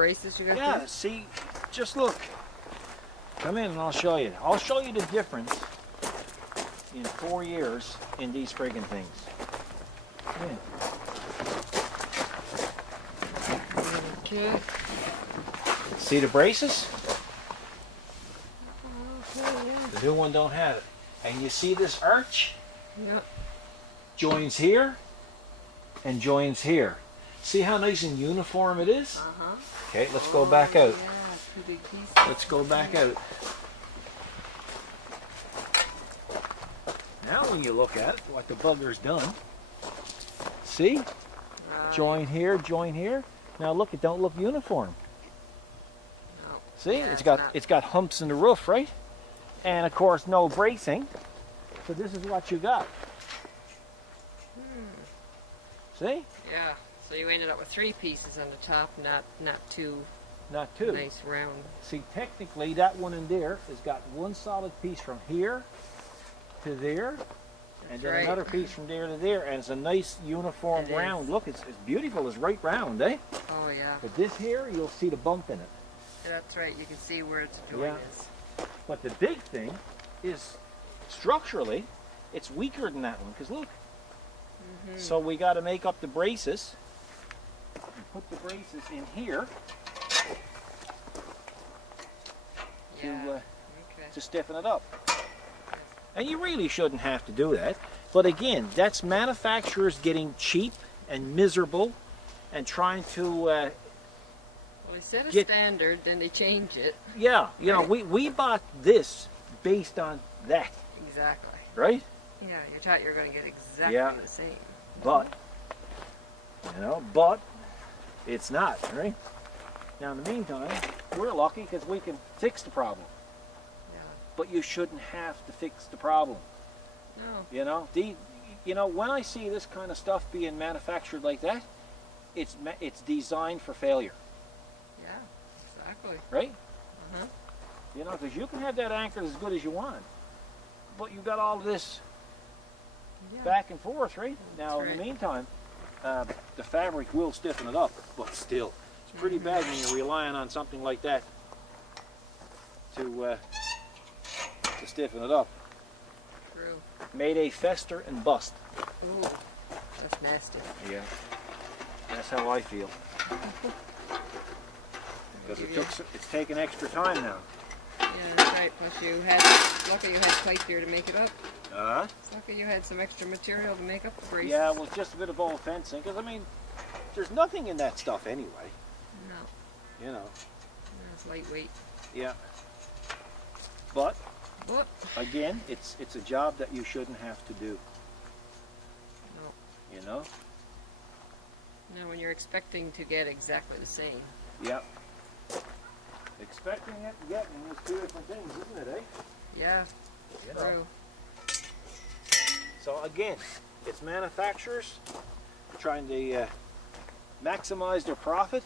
braces you got? Yeah, there? see, just look. Come in and I'll show you. I'll show you the difference in 4 years in these friggin' things. Yeah. Okay. See the braces? Okay, yeah. The new one don't have it. And you see this arch? Yep. Joins here and joins here. See how nice and uniform it is? Uh-huh. Okay, let's go back out. Yeah, 2 big pieces. Let's go back out. Now when you look at it, what the bugger's done, see? Join here, join here. Now look, it don't look uniform. No. See, Yeah, it's got humps in the roof, right? And of course no bracing. So this is what you got. See? Yeah. So you ended up with 3 pieces on the top, not 2. Not 2. Nice round. See, technically that one in there has got one solid piece from here to there, and then right. another piece from there to there, and it's a nice uniform It round. is. Look, it's beautiful. It's right round, eh? Oh yeah. But this here, you'll see the bump in it. That's right. You can see where its joint Yeah. is. But the big thing is, structurally, it's weaker than that one. Because look, so we got to make up the braces. And put the braces in here Yeah. to Okay. to stiffen it up. And you really shouldn't have to do that. But again, that's manufacturers getting cheap and miserable and trying to, Well, they set a get- standard, then they change it. yeah, you know, we bought this based on that, Exactly. right? Yeah, you thought you were going to get exactly Yeah. the same. But, you know, but it's not, right? Now in the meantime, we're lucky because we can fix the problem. Yeah. But you shouldn't have to fix the problem. No. You know, when I see this kind of stuff being manufactured like that, it's designed for failure, Yeah. Exactly. right? Uh-huh. You know, because you can have that anchored as good as you want, but you got all this Yeah. back and forth, right? Now, right. in the meantime, the fabric will stiffen it up, but still, it's pretty bad when you're relying on something like that to stiffen it up. True. Made a fester and bust. Ooh. That's nasty. Yeah, that's how I feel. Because it's taken extra time now. Yeah, that's right. Plus lucky you had pipe here to make it up. It's lucky you had some extra material to make up the braces. Yeah, well, just a bit of old fencing. Because I mean, there's nothing in that stuff anyway. No. You know. No, it's lightweight. Yeah. But But again, it's a job that you shouldn't have to do. no. You know. Now when you're expecting to get exactly the same. Yep. Expecting it and getting is 2 different things, isn't it, eh? Yeah. You know. True. So again, it's manufacturers trying to maximize their profit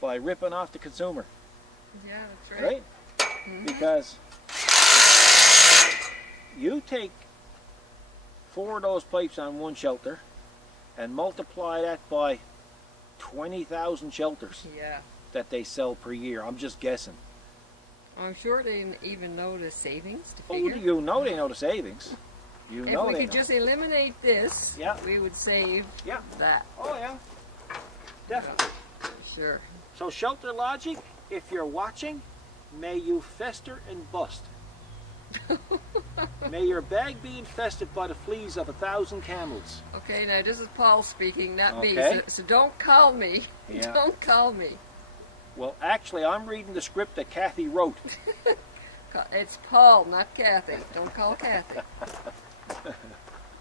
by ripping off the consumer, Yeah, that's right. right? Because you take 4 of those pipes on one shelter and multiply that by 20,000 shelters Yeah. that they sell per year. I'm just guessing. I'm sure they didn't even know the savings to Oh, figure. you know they know the savings. You If know we they could know. just eliminate this, Yeah. we would save Yeah. that. Oh yeah, definitely. For sure. So ShelterLogic, if you're watching, may you fester and bust. May your bag be infested by the fleas of 1,000 camels. Okay, now this is Paul speaking, not me. Okay. So don't call me. Yeah. Don't call me. Well, actually, I'm reading the script that Kathy wrote. It's Paul, not Kathy. Don't call Kathy.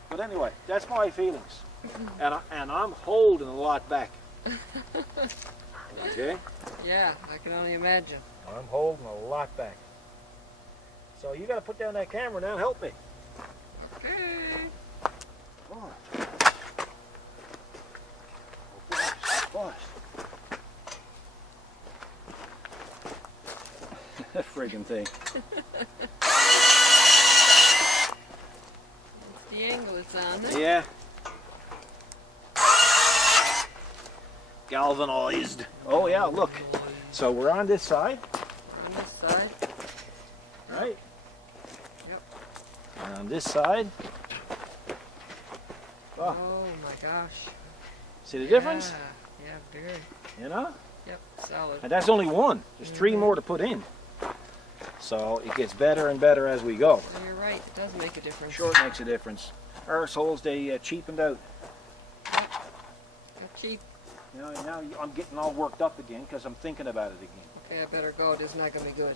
But anyway, that's my feelings. And I'm holding a lot back. Okay? Yeah, I can only imagine. I'm holding a lot back. So you got to put down that camera now and help me. Okay. Oh. Boss. Friggin' thing. The angle it's on. Huh? Yeah. galvanized. Oh yeah, look. So we're on this side. On this side. Right? Yep. And on this side. Oh my gosh. See the difference? Yeah, very. You know? Yep, solid. And that's only one. There's 3 more to put in. So it gets better and better as we go. Well, you're right, it does make a difference. Sure it makes a difference. Arseholes, they cheapened out. Got cheap. You know, now I'm getting all worked up again because I'm thinking about it again. Okay, I better go. This is not going to be good.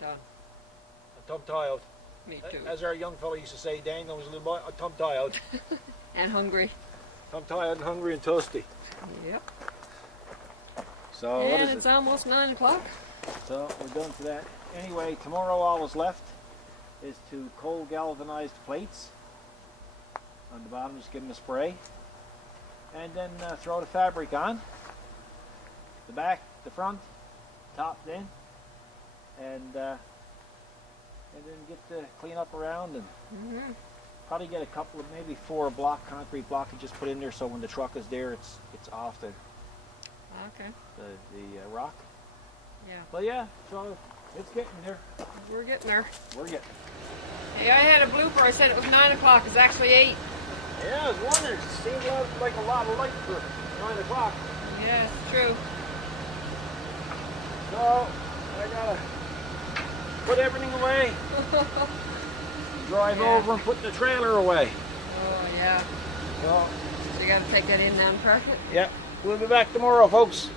Done. I'm tired. Me too. As our young fellow used to say, Dan, I was a little boy, I'm tired. And hungry. I'm tired and hungry and thirsty. Yep. So what And is it's it? almost 9 o'clock. So we're done for that. Anyway, tomorrow all that's left is to cold galvanized plates on the bottom. Just give them a spray, and then throw the fabric on the back, the front, top, then, and then get the clean up around and probably get a couple of maybe 4 concrete blockages put in there so when the truck is there, it's off the rock. Yeah. But yeah, so it's getting there. We're getting there. We're getting Hey, I had a blooper. I said it was 9 o'clock. It's actually 8. Yeah, I was wondering. It seemed like a lot of light for 9 o'clock. Yeah, it's true. So, I gotta put everything away. Drive over and put the trailer away. Oh, yeah. So, You got to take that in now and park it. yeah, we'll be back tomorrow, folks.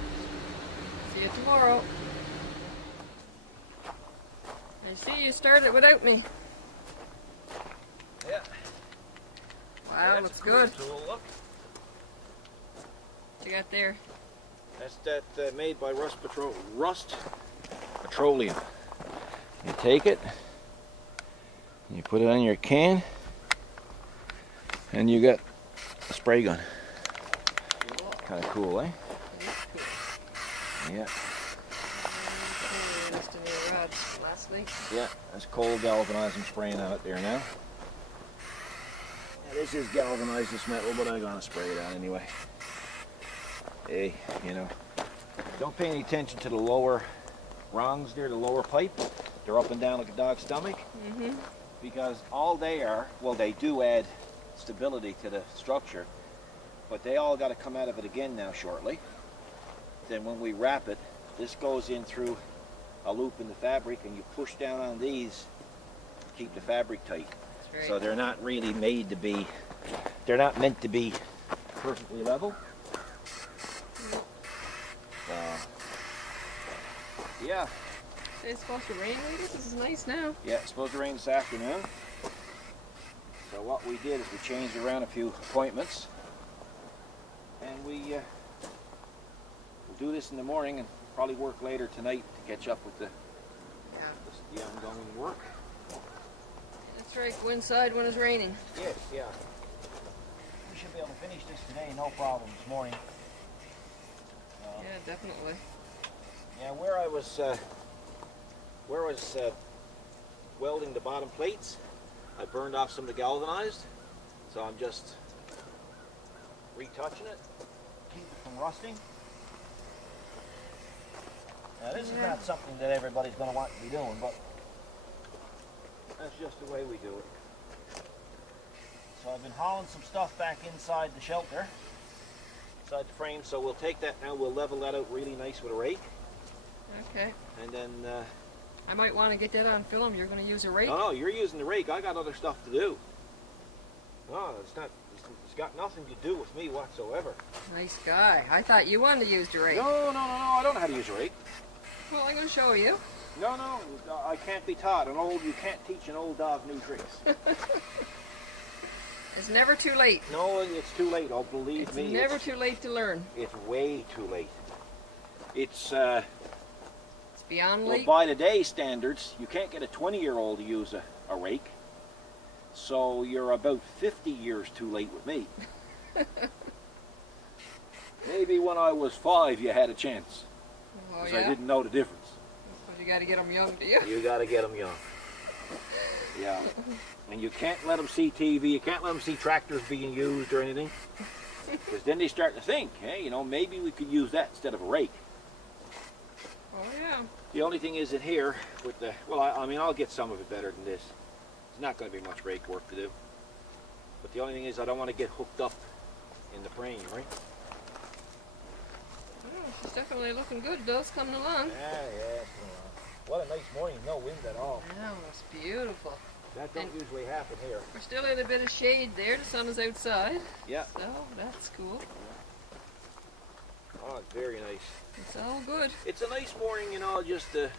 See you tomorrow. I see you started without me. Yeah. Wow, That's looks a cool good. tool, look. What you got there? That's that made by Rust Petroleum. You take it, you put it on your can, and you got a spray gun. Kind of cool, eh? Yeah. Yeah, that's cold galvanized. I'm spraying on it there now. Yeah, this is galvanized, this metal, but I'm gonna spray it on anyway. Hey, you know, don't pay any attention to the lower rungs there, the lower pipe. They're up and down like a dog's stomach. Because all they are, well, they do add stability to the structure, but they all got to come out of it again now shortly. Then when we wrap it, this goes in through a loop in the fabric, and you push down on these to keep the fabric tight. Right. So they're not really made to be, they're not meant to be perfectly level. Yeah. It's supposed to rain later? This is nice now. Yeah, it's supposed to rain this afternoon. So what we did is we changed around a few appointments, and we'll do this in the morning and probably work later tonight to catch up with the ongoing work. That's right, go inside when it's raining. Yes, yeah. We should be able to finish this today, no problem, this morning. Yeah, definitely. Yeah, where I was welding the bottom plates, I burned off some of the galvanized, so I'm just retouching it, keep it from rusting. Now this is not something that everybody's going to want to be doing, but that's just the way we do it. So I've been hauling some stuff back inside the shelter, inside the frame, so we'll take that now, we'll level that out really nice with a rake. Okay. And then... I might want to get that on film. You're going to use a rake? No, you're using the rake. I got other stuff to do. No, it's got nothing to do with me whatsoever. Nice guy. I thought you wanted to use the rake. No, I don't know how to use a rake. Well, I'm going to show you. No, I can't be taught. You can't teach an old dog new tricks. It's never too late. No, it's too late. Oh, believe me. It's never too late to learn. It's way too late. It's beyond late. Well, by today's standards, you can't get a 20-year-old to use a rake. So you're about 50 years too late with me. Maybe when I was 5, you had a chance. Oh, Because I didn't know the difference. But you got to get them young, do you? You got to get them young. Yeah. And you can't let them see TV. You can't let them see tractors being used or anything. Because then they start to think, hey, you know, maybe we could use that instead of a rake. Oh yeah. The only thing is in here with the, well, I mean, I'll get some of it better than this. It's not going to be much rake work to do. But the only thing is I don't want to get hooked up in the frame, right? Oh, she's definitely looking good. Those coming along. Yeah, it's coming along. What a nice morning, no wind at all. Oh, that's beautiful. That don't usually happen here. We're still in a bit of shade there. The sun is outside. Yeah. So that's cool. Oh, it's very nice. It's all good. It's a nice morning, you know, just to,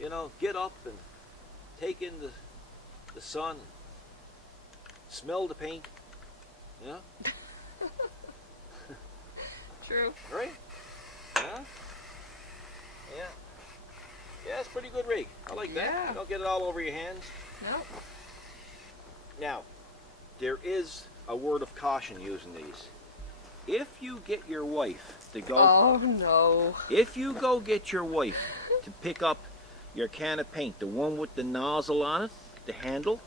you know, get up and take in the sun, smell the paint, you know? True. Right? Yeah? Yeah. Yeah, it's pretty good rig. I like that. Yeah. You don't get it all over your hands. No. Now, there is a word of caution using these. If you get your wife to go... Oh, no. If you go get your wife to pick up your can of paint, the one with the nozzle on it, the handle,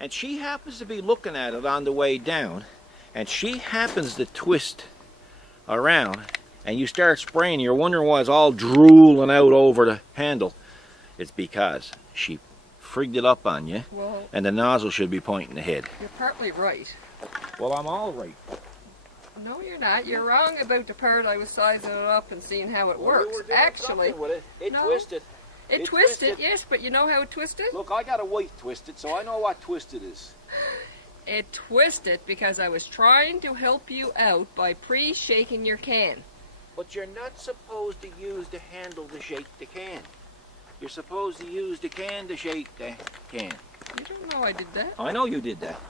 and she happens to be looking at it on the way down, and she happens to twist around, and you start spraying, you're wondering why it's all drooling out over the handle. It's because she frigged it up on you, Well, and the nozzle should be pointing ahead. you're partly right. Well, I'm all right. No, you're not. You're wrong about the part I was sizing it up and seeing how it Well, works. you were doing Actually, something with it. It no. twisted. it twisted, yes, but you know how it twisted? Look, I got a wife twisted, so I know what twisted is. It twisted because I was trying to help you out by pre-shaking your can. But you're not supposed to use the handle to shake the can. You're supposed to use the can to shake the can. You don't know I did that. I know you did that.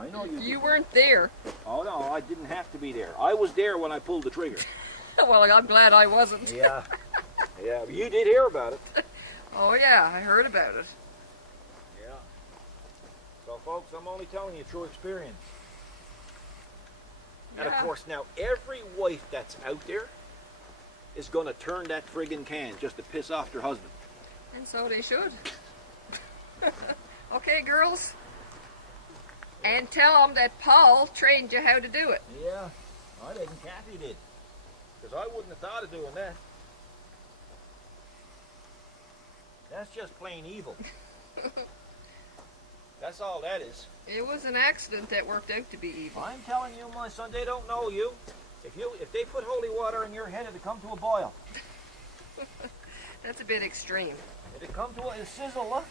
I know you did. You weren't there. Oh, no, I didn't have to be there. I was there when I pulled the trigger. Well, I'm glad I wasn't. Yeah. Yeah, but you did hear about it. Oh, yeah, I heard about it. Yeah. So, folks, I'm only telling you through experience. And, of Yeah. course, now, every wife that's out there is going to turn that friggin' can just to piss off their husband. And so they should. Okay, girls. And tell them that Paul trained you how to do it. Yeah, I didn't. Kathy did. Because I wouldn't have thought of doing that. That's just plain evil. That's all that is. It was an accident that worked out to be evil. I'm telling you, my son, they don't know you. If they put holy water in your head, it'd come to a boil. That's a bit extreme. It'd come to a sizzle, look.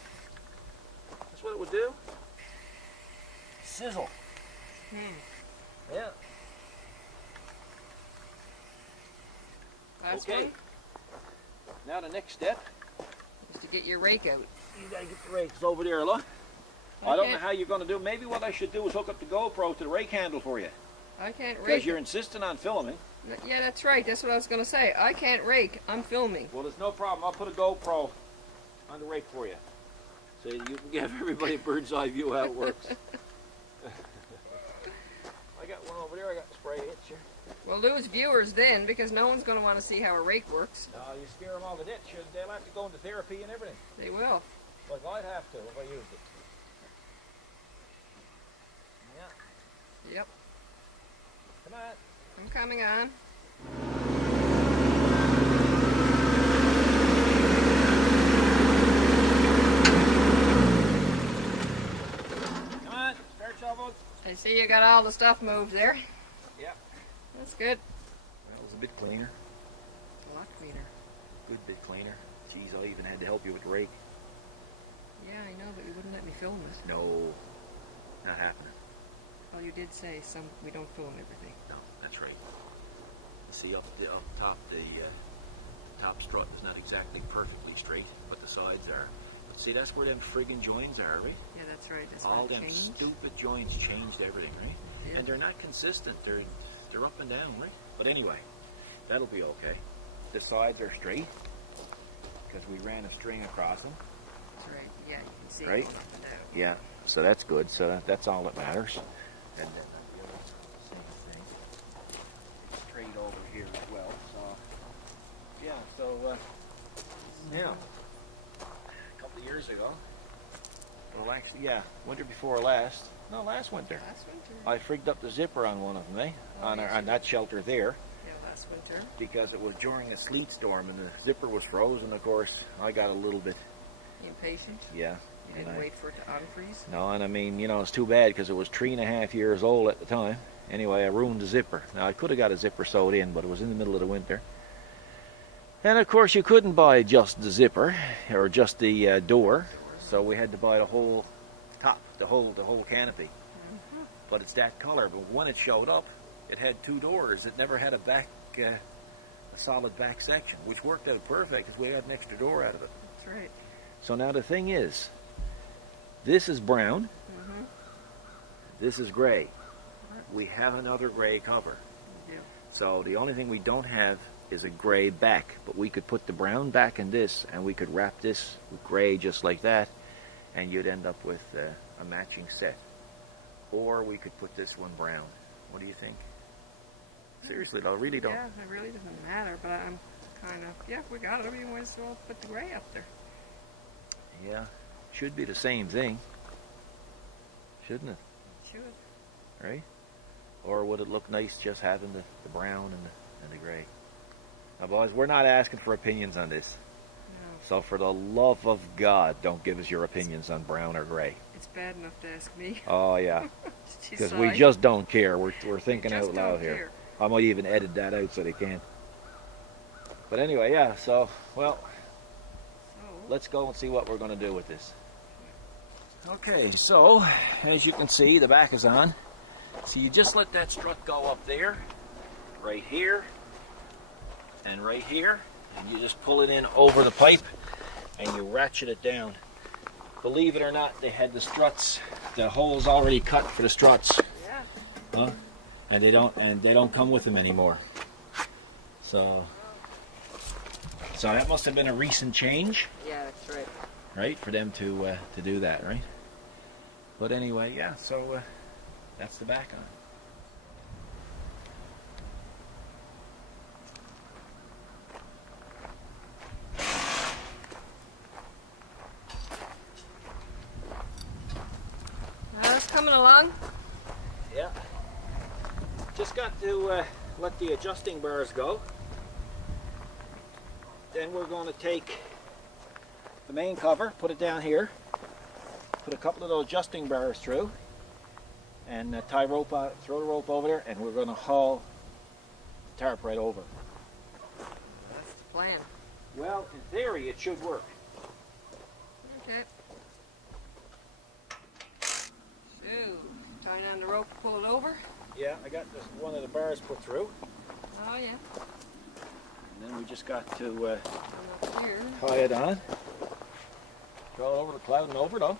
That's what it would do. Sizzle. Yeah. That's Okay. one. Now the next step, Is to get your rake out. you gotta get the rakes over there, look. I don't know Okay. how you're gonna do. Maybe what I should do is hook up the GoPro to the rake handle for you. I can't Because rake. you're insisting on filming. Yeah, that's right. That's what I was going to say. I can't rake. I'm filming. Well, there's no problem. I'll put a GoPro on the rake for you. So you can give everybody a bird's eye view how it works. I got one over there. I got the spray hitch here. We'll lose viewers then because no one's going to want to see how a rake works. No, you scare them all to ditch. They'll have to go into therapy and everything. They will. Like I'd have to if I used it. Yeah. Yep. Come on. I'm coming on. Come on. Start shovels. I see you got all the stuff moved there. Yep. That's good. That was a bit cleaner. A lot cleaner. Good bit cleaner. Geez, I even had to help you with the rake. Yeah, I know, but you wouldn't let me film it. No. Not happening. Well, you did say we don't film everything. No, that's right. See up top, the top strut is not exactly perfectly straight, but the sides are. But see, that's where them friggin' joints are, right? Yeah, that's right. That's All what them changed. stupid joints changed everything, right? Yeah. And they're not consistent. They're up and down, right? But anyway, that'll be okay. The sides are straight because we ran a string across them. That's right. Yeah, you can see Right? it up and down. Yeah, so that's good. So that's all that matters. And then the other same thing. It's straight over here as well. So yeah, so yeah, a couple of years ago, Well, actually, yeah, winter before last. No, last winter. Last winter. I frigged up the zipper on one of them, eh? Oh, on that shelter there. Yeah, last winter. Because it was during a sleet storm and the zipper was frozen. Of course, I got a little bit Impatient? Yeah. You didn't wait for it to unfreeze? No, and I mean, you know, it's too bad because it was 3.5 years old at the time. Anyway, I ruined the zipper. Now, I could have got a zipper sewed in, but it was in the middle of the winter. And of course, you couldn't buy just the zipper or just the door, so we had to buy the whole top, the whole canopy. Mm-hmm. But it's that color. But when it showed up, it had 2 doors. It never had a back, a solid back section, which worked out perfect because we had an extra door out of it. That's right. So now the thing is, this is brown. Mm-hmm. This is gray. We have another gray cover. Yeah. So the only thing we don't have is a gray back, but we could put the brown back in this and we could wrap this with gray just like that, and you'd end up with a matching set. Or we could put this one brown. What do you think? Seriously though, really don't. Yeah, it really doesn't matter, but I'm kind of, yeah, if we got it, we might as well put the gray up there. Yeah, should be the same thing, shouldn't it? It should. Right? Or would it look nice just having the brown and the gray? Now, boys, we're not asking for opinions on this. No. So for the love of God, don't give us your opinions on brown or gray. It's bad enough to ask me. Oh, yeah. Because we Decide. just don't care. We're thinking Just out loud don't here. care. I might even edit that out so they can. But anyway, yeah, so, well, let's go and see what we're going to do with this. Okay, so, as you can see, the back is on. So you just let that strut go up there, right here, and right here, and you just pull it in over the pipe, and you ratchet it down. Believe it or not, they had the struts, the holes already cut for the struts. Yeah. Huh? And they don't come with them anymore. So that must have been a recent change. Yeah, that's right. Right, for them to do that, right? But anyway, yeah. So that's the back on. It's coming along. Yeah. Just got to let the adjusting bars go. Then we're going to take the main cover, put it down here, put a couple of those adjusting bars through, and tie rope on, throw the rope over there, and we're going to haul the tarp right over. That's the plan. Well, in theory, it should work. Okay. So, tie down the rope, pull it over. Yeah, I got this, one of the bars put through. Oh yeah. And then we just got to Come up here. tie it on. Throw it over the cloud and over though.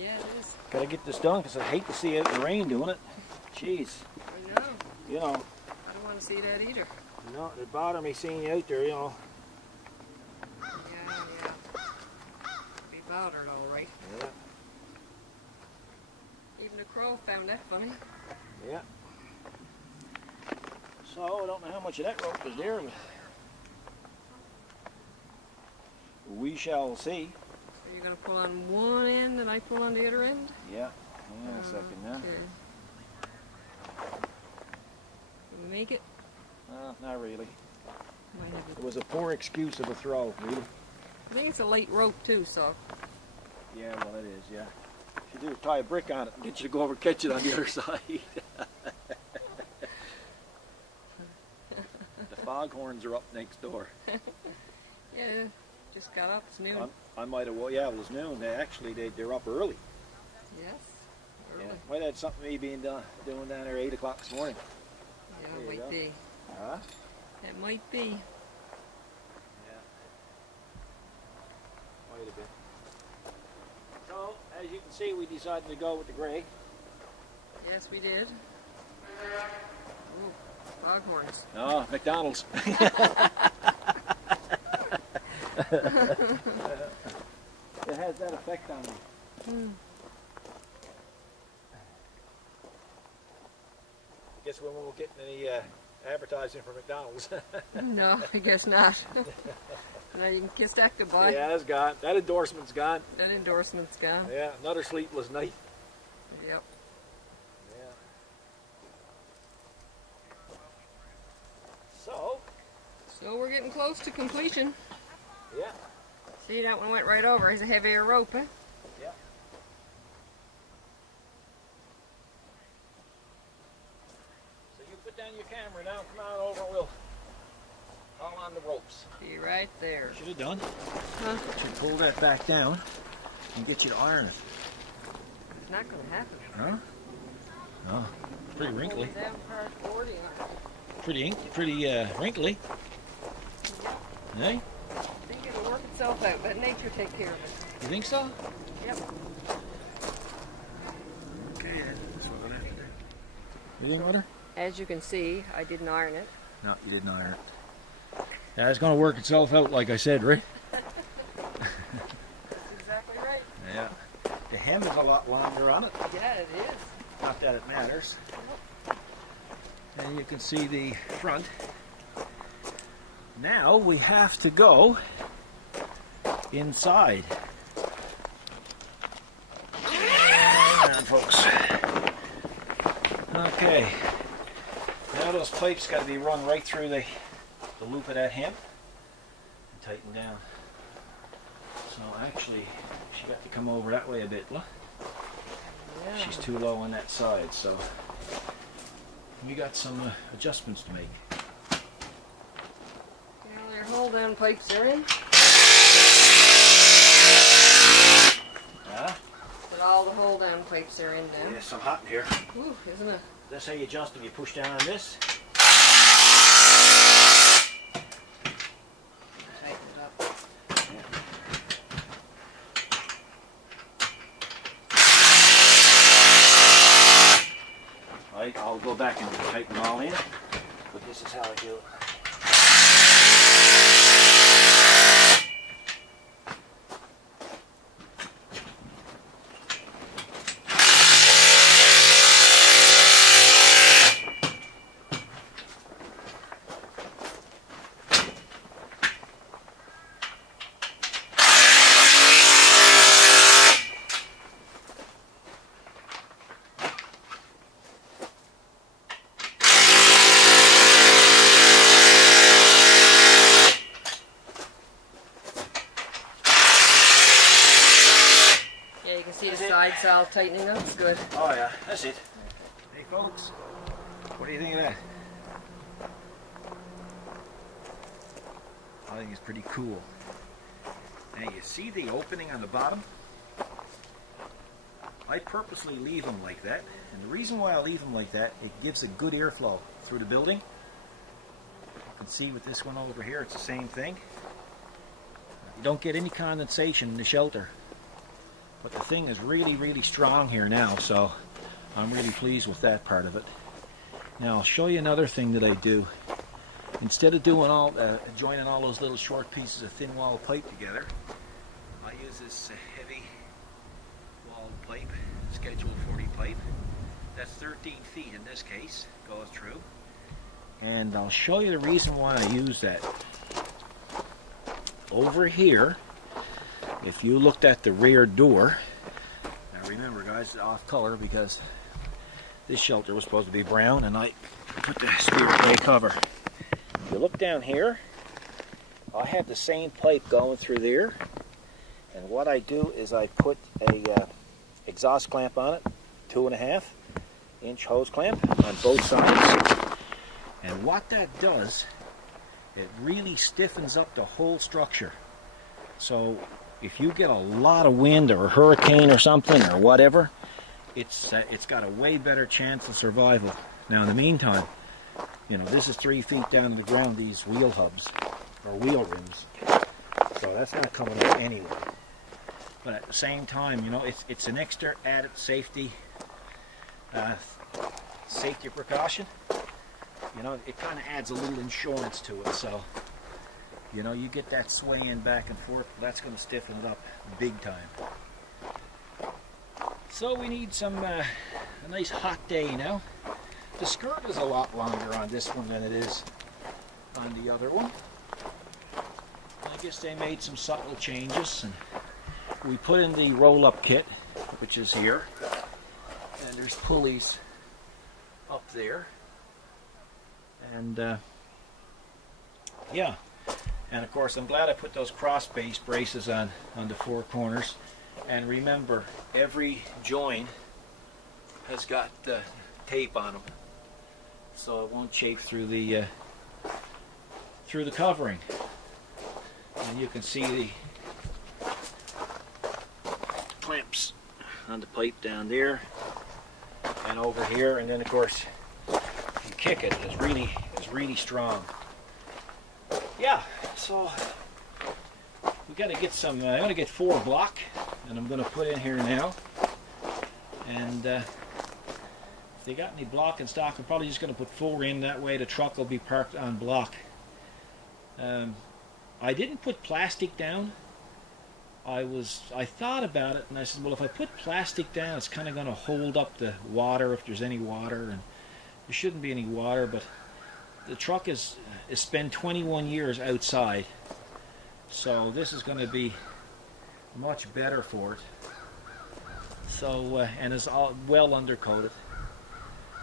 Yeah, it is. Gotta get this done because I hate to see you out in the rain doing it. Jeez. I know. You know. I don't want to see that either. No, it bothered me seeing you out there, you know. Yeah. Be bothered, all right. Yeah. Even the crow found that funny. Yeah. So, I don't know how much of that rope was there, but we shall see. So you're going to pull on one end and I pull on the other end? Yeah. Hang on a second now. Okay. Can we make it? Not really. Might have It was a poor excuse of a throw, really. I think it's a light rope too, so. Yeah, well it is, yeah. If you do, tie a brick on it and get you to go over and catch it on the other side. The foghorns are up next door. Yeah, just got up. It's noon. I might have, well, yeah, it was noon. They're up early. Yes. Early. Yeah. Might have had something me being doing down there 8 o'clock this morning. Yeah, There it you might go. be. Huh? It might be. Yeah. Might have been. So, as you can see, we decided to go with the gray. Yes, we did. Ooh, foghorns. Oh, McDonald's. It has that effect on me. Guess we won't get any advertising for McDonald's. No, I guess not. Now you can kiss that goodbye. Yeah, that's gone. That endorsement's gone. That endorsement's gone. Yeah, another sleepless night. Yep. Yeah. So we're getting close to completion. Yeah. See, that one went right over. It's a heavier rope, huh? Yeah. So you put down your camera now, come on over and we'll haul on the ropes. Be right there. Should have done. Huh? Should pull that back down and get you to iron it. It's not going to happen. Huh? Oh, pretty wrinkly. Down part 40 on it. Pretty wrinkly. Hey? I think it'll work itself out. Let nature take care of it. You think so? Yep. Okay, that's what we're gonna have to do. You didn't water? As you can see, I didn't iron it. No, you didn't iron it. Yeah, it's gonna work itself out, like I said, right? That's exactly right. Yeah. The hem is a lot longer on it. Yeah, it is. Not that it matters. And you can see the front. Now we have to go inside. Hang on, folks. Okay. Now those pipes got to be run right through the loop of that hem and tighten down. So actually, she got to come over that way a bit. Look. Yeah. She's too low on that side, so we got some adjustments to make. Well, their hold down pipes are in. Yeah? But all the hold down pipes are in now. Yeah, some hot in here. Ooh, isn't it? That's how you adjust them. You push down on this. Tighten it up. Right, I'll go back and tighten them all in, but this is how I do it. See the side salve tightening up? Good. Oh yeah, that's it. Hey folks, what do you think of that? I think it's pretty cool. Now you see the opening on the bottom? I purposely leave them like that, and the reason why I leave them like that, it gives a good airflow through the building. You can see with this one over here, it's the same thing. You don't get any condensation in the shelter. But the thing is really, really strong here now, so I'm really pleased with that part of it. Now I'll show you another thing that I do. Instead of doing joining all those little short pieces of thin wall pipe together, I use this heavy wall pipe, schedule 40 pipe. That's 13 feet in this case, goes through. And I'll show you the reason why I use that. Over here, if you looked at the rear door, now remember guys, it's off color because this shelter was supposed to be brown and I put the spirit gray cover. If you look down here, I have the same pipe going through there, and what I do is I put a exhaust clamp on it, 2.5-inch hose clamp on both sides, and what that does, it really stiffens up the whole structure. So if you get a lot of wind or a hurricane or something or whatever, it's got a way better chance of survival. Now in the meantime, you know, this is 3 feet down to the ground, these wheel hubs or wheel rims, so that's not coming up anyway. But at the same time, you know, it's an extra added safety precaution. You know, it kind of adds a little insurance to it, so you know, you get that swaying back and forth, that's going to stiffen it up big time. So we need some a nice hot day now. The skirt is a lot longer on this one than it is on the other one. I guess they made some subtle changes, and we put in the roll-up kit, which is here, and there's pulleys up there, and yeah, and of course I'm glad I put those cross-base braces on the four corners. And remember, every joint has got tape on them, so it won't chafe through the covering. And you can see the clamps on the pipe down there and over here, and then of course you kick it. It's really strong. Yeah, so we got to get some. I got to get 4 block, and I'm going to put in here now. And if they got any block in stock, I'm probably just going to put 4 in. That way the truck will be parked on block. I didn't put plastic down. I thought about it, and I said, well, if I put plastic down, it's kind of going to hold up the water if there's any water, and there shouldn't be any water. But the truck is spent 21 years outside, so this is going to be much better for it. So and it's all well undercoated,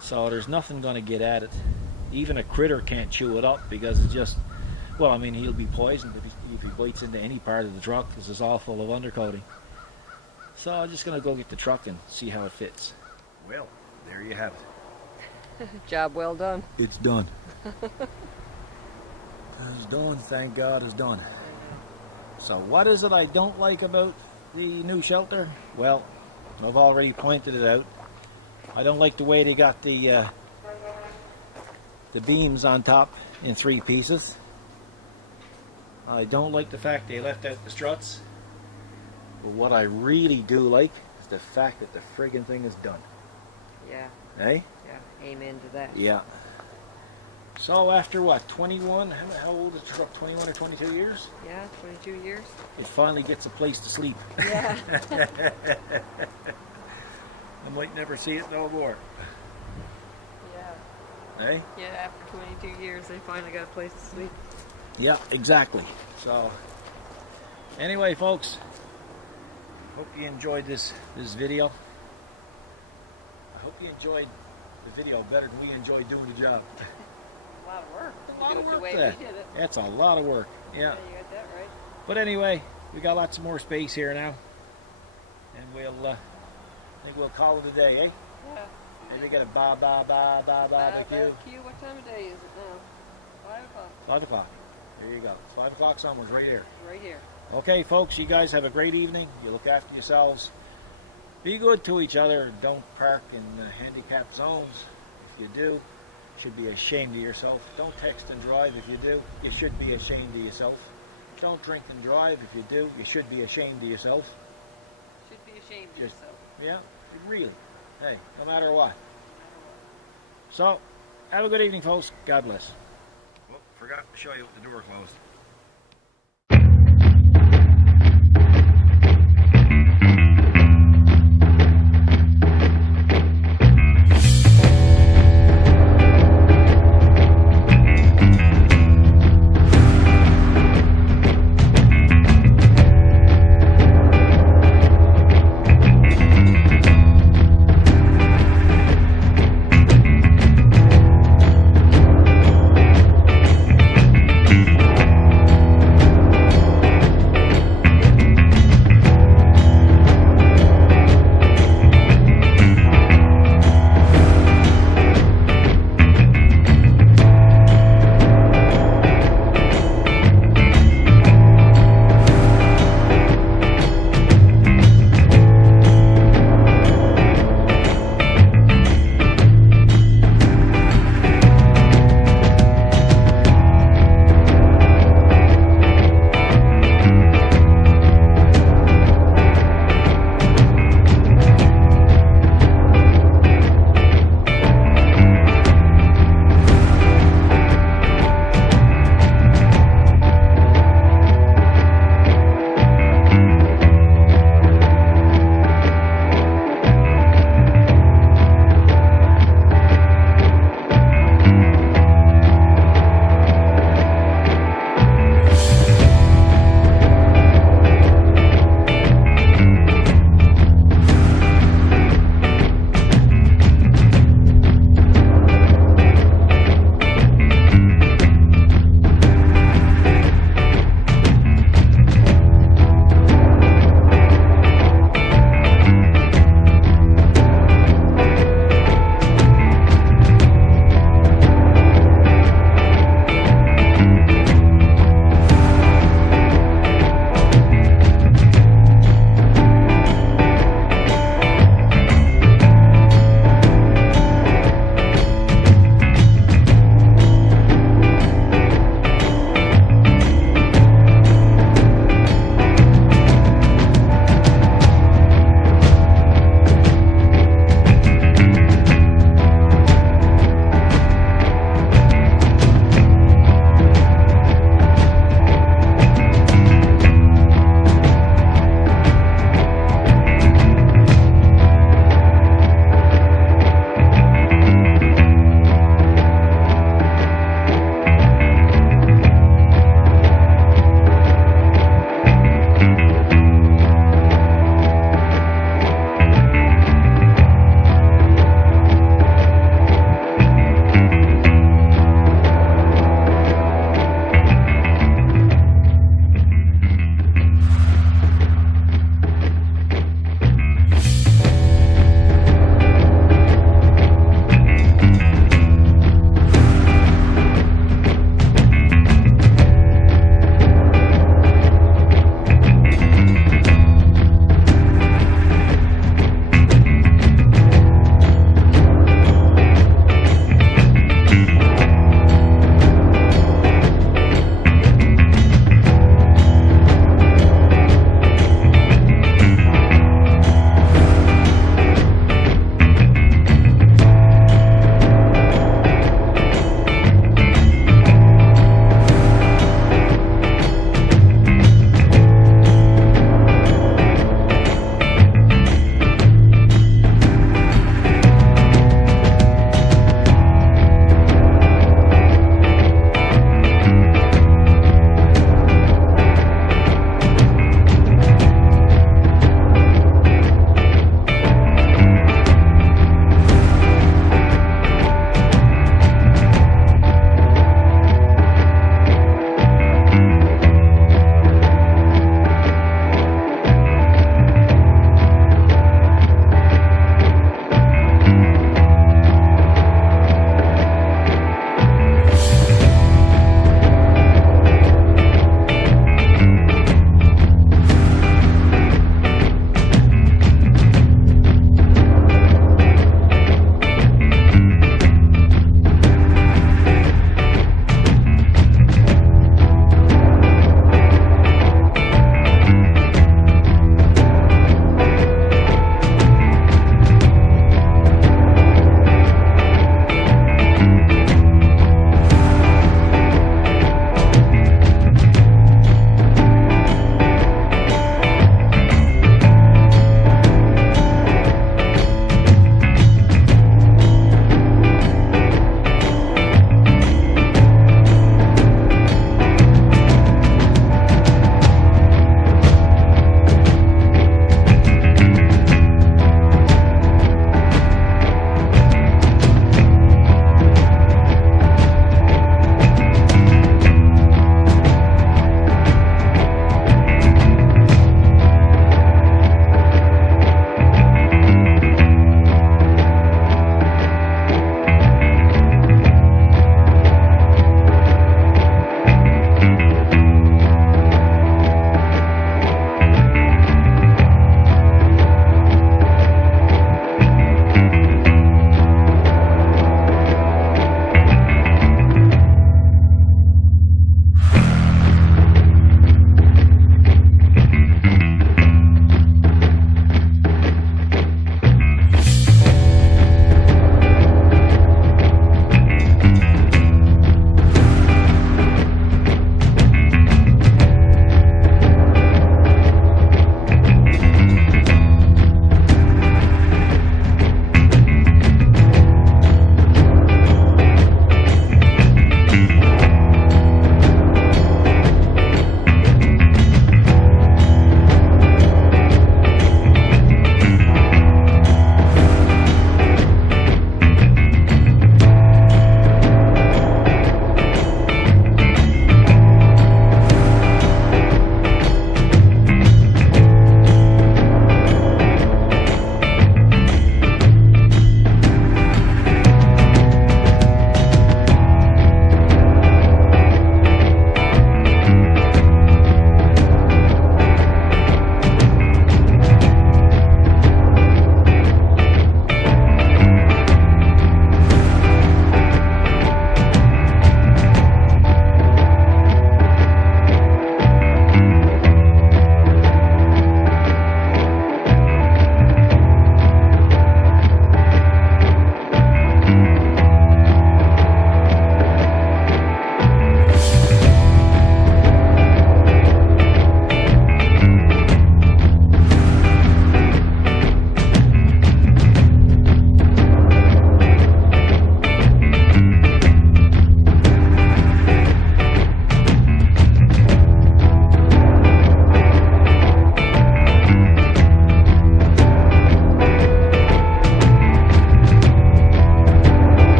so there's nothing going to get at it. Even a critter can't chew it up, because it's just, well, I mean, he'll be poisoned if he bites into any part of the truck, because it's all full of undercoating. So I'm just going to go get the truck and see how it fits. Well, there you have it. Job well done. It's done. It's done, thank God it's done. So what is it I don't like about the new shelter? Well, I've already pointed it out. I don't like the way they got the beams on top in 3 pieces. I don't like the fact they left out the struts. But what I really do like is the fact that the friggin' thing is done. Yeah. Eh? Yeah, amen to that. Yeah. So after what, 21, how old is the truck, 21 or 22 years? Yeah, 22 years. It finally gets a place to sleep. Yeah. I might never see it no more. Yeah. Eh? Yeah, after 22 years, they finally got a place to sleep. Yeah, exactly. So, anyway, folks, hope you enjoyed this video. I hope you enjoyed the video better than we enjoyed doing the job. A lot of work. A lot of The work way there. we did it. That's a lot of work. Yeah. Yeah, you got that right. But anyway, we got lots of more space here now, and we'll I think we'll call it a day, eh? Yeah. And they got a barbecue. What time of day is it now? 5 o'clock. 5 o'clock. There you go. 5 o'clock somewhere's right here. Right here. Okay, folks, you guys have a great evening. You look after yourselves. Be good to each other. Don't park in handicapped zones. If you do, you should be ashamed of yourself. Don't text and drive. If you do, you should be ashamed of yourself. Don't drink and drive. If you do, you should be ashamed of yourself. Should be ashamed of Just- yourself. Yeah, really. Hey, no matter what. So, have a good evening, folks. God bless. Well, forgot to show you what the door closed.